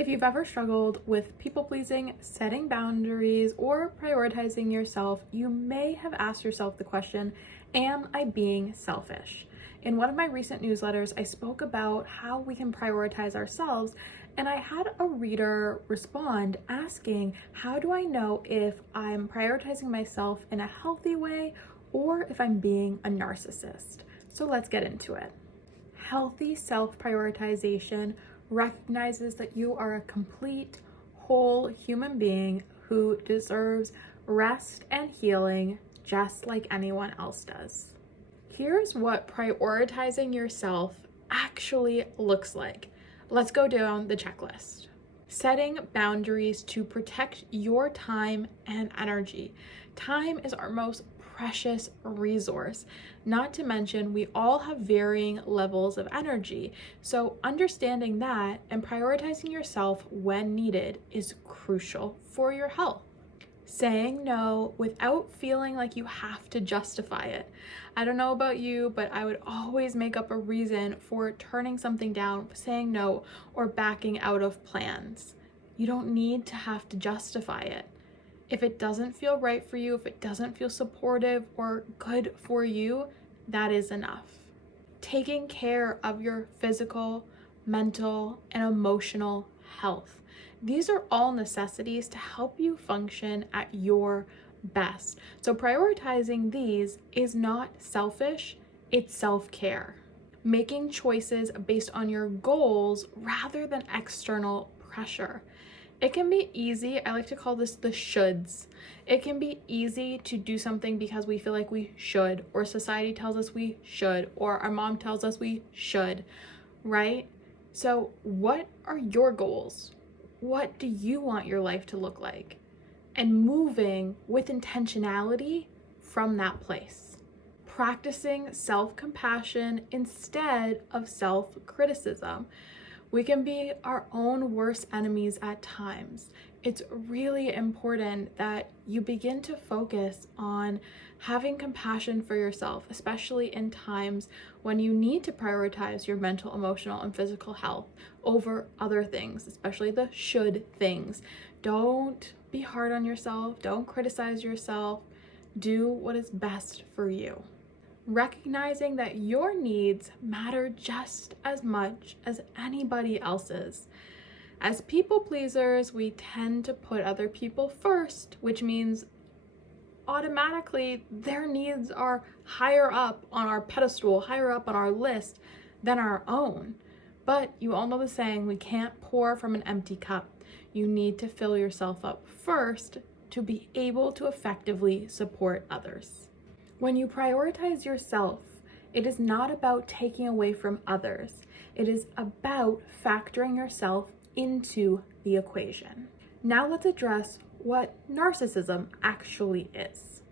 If you've ever struggled with people pleasing, setting boundaries, or prioritizing yourself, you may have asked yourself the question, am I being selfish? In one of my recent newsletters, I spoke about how we can prioritize ourselves, and I had a reader respond asking, how do I know if I'm prioritizing myself in a healthy way or if I'm being a narcissist? So let's get into it. Healthy self-prioritization recognizes that you are a complete, whole human being who deserves rest and healing just like anyone else does. Here's what prioritizing yourself actually looks like. Let's go down the checklist. Setting boundaries to protect your time and energy. Time is our most precious resource. Not to mention, we all have varying levels of energy. So understanding that and prioritizing yourself when needed is crucial for your health. Saying no without feeling like you have to justify it. I don't know about you, but I would always make up a reason for turning something down, saying no, or backing out of plans. You don't need to have to justify it. If it doesn't feel right for you, if it doesn't feel supportive or good for you, that is enough. Taking care of your physical, mental, and emotional health. These are all necessities to help you function at your best. So prioritizing these is not selfish, it's self-care. Making choices based on your goals rather than external pressure. It can be easy, I like to call this the shoulds. It can be easy to do something because we feel like we should, or society tells us we should, or our mom tells us we should, right? So what are your goals? What do you want your life to look like? And moving with intentionality from that place. Practicing self-compassion instead of self-criticism. We can be our own worst enemies at times. It's really important that you begin to focus on having compassion for yourself, especially in times when you need to prioritize your mental, emotional, and physical health over other things, especially the should things. Don't be hard on yourself. Don't criticize yourself. Do what is best for you. Recognizing that your needs matter just as much as anybody else's. As people pleasers, we tend to put other people first, which means automatically their needs are higher up on our pedestal, higher up on our list than our own. But you all know the saying, we can't pour from an empty cup. You need to fill yourself up first to be able to effectively support others. When you prioritize yourself, it is not about taking away from others. It is about factoring yourself into the equation. Now let's address what narcissism actually is.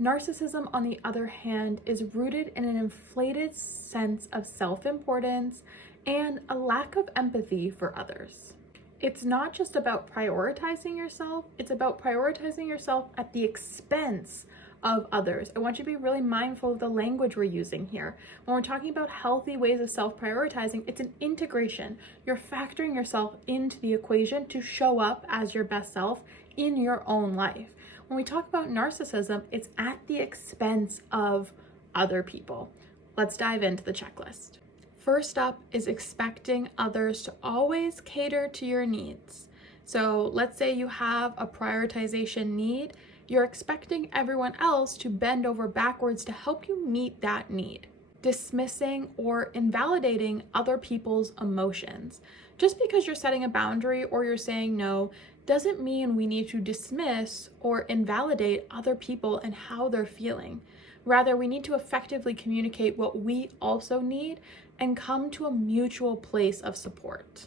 Narcissism, on the other hand, is rooted in an inflated sense of self-importance and a lack of empathy for others. It's not just about prioritizing yourself, it's about prioritizing yourself at the expense of others. I want you to be really mindful of the language we're using here. When we're talking about healthy ways of self-prioritizing, it's an integration. You're factoring yourself into the equation to show up as your best self in your own life. When we talk about narcissism, it's at the expense of other people. Let's dive into the checklist. First up is expecting others to always cater to your needs. So let's say you have a prioritization need. You're expecting everyone else to bend over backwards to help you meet that need. Dismissing or invalidating other people's emotions. Just because you're setting a boundary or you're saying no doesn't mean we need to dismiss or invalidate other people and how they're feeling. Rather, we need to effectively communicate what we also need and come to a mutual place of support.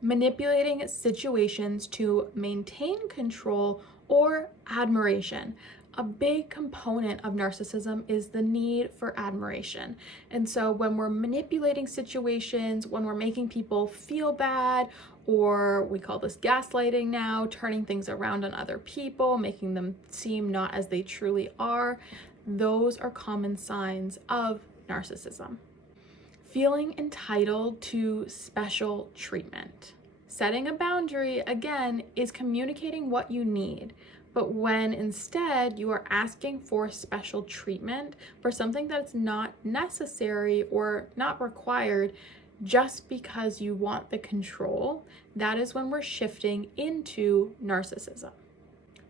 Manipulating situations to maintain control or admiration. A big component of narcissism is the need for admiration. And so when we're manipulating situations, when we're making people feel bad, or we call this gaslighting now, turning things around on other people, making them seem not as they truly are, those are common signs of narcissism. Feeling entitled to special treatment. Setting a boundary, again, is communicating what you need. But when instead you are asking for special treatment for something that's not necessary or not required just because you want the control, that is when we're shifting into narcissism.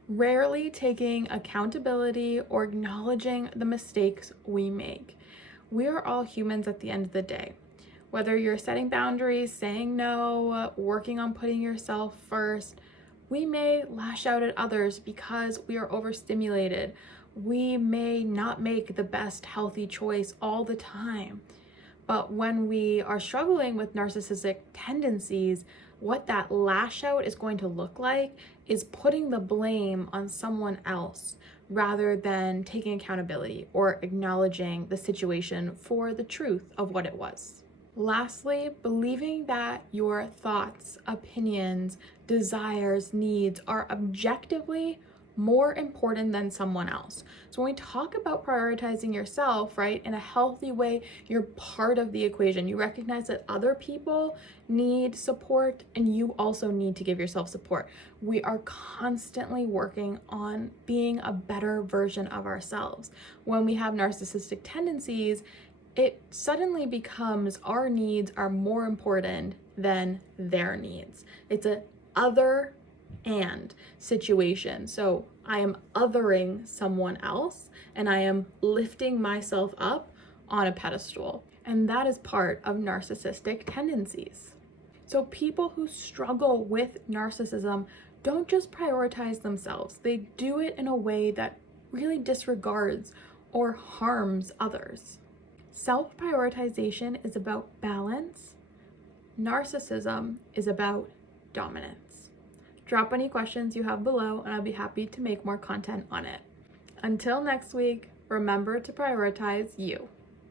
Rarely taking accountability or acknowledging the mistakes we make. We are all humans at the end of the day. Whether you're setting boundaries, saying no, working on putting yourself first, we may lash out at others because we are overstimulated. We may not make the best healthy choice all the time. But when we are struggling with narcissistic tendencies, what that lash out is going to look like is putting the blame on someone else rather than taking accountability or acknowledging the situation for the truth of what it was. Lastly, believing that your thoughts, opinions, desires, needs are objectively more important than someone else. So when we talk about prioritizing yourself, right, in a healthy way, you're part of the equation. You recognize that other people need support and you also need to give yourself support. We are constantly working on being a better version of ourselves. When we have narcissistic tendencies, it suddenly becomes our needs are more important than their needs. It's a other and situation. So I am othering someone else and I am lifting myself up on a pedestal. And that is part of narcissistic tendencies. So people who struggle with narcissism don't just prioritize themselves. They do it in a way that really disregards or harms others. Self-prioritization is about balance. Narcissism is about dominance. Drop any questions you have below and I'll be happy to make more content on it. Until next week, remember to prioritize you.